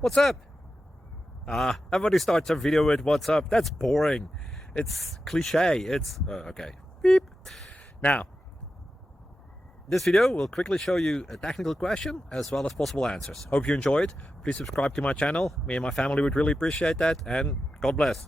What's up? Everybody starts a video with what's up. That's boring. It's cliche. Okay. Beep. Now, this video will quickly show you a technical question as well as possible answers. Hope you enjoyed. Please subscribe to my channel. Me and my family would really appreciate that, and God bless.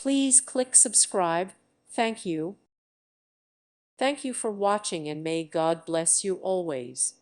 Please click subscribe. Thank you. Thank you for watching, and may God bless you always.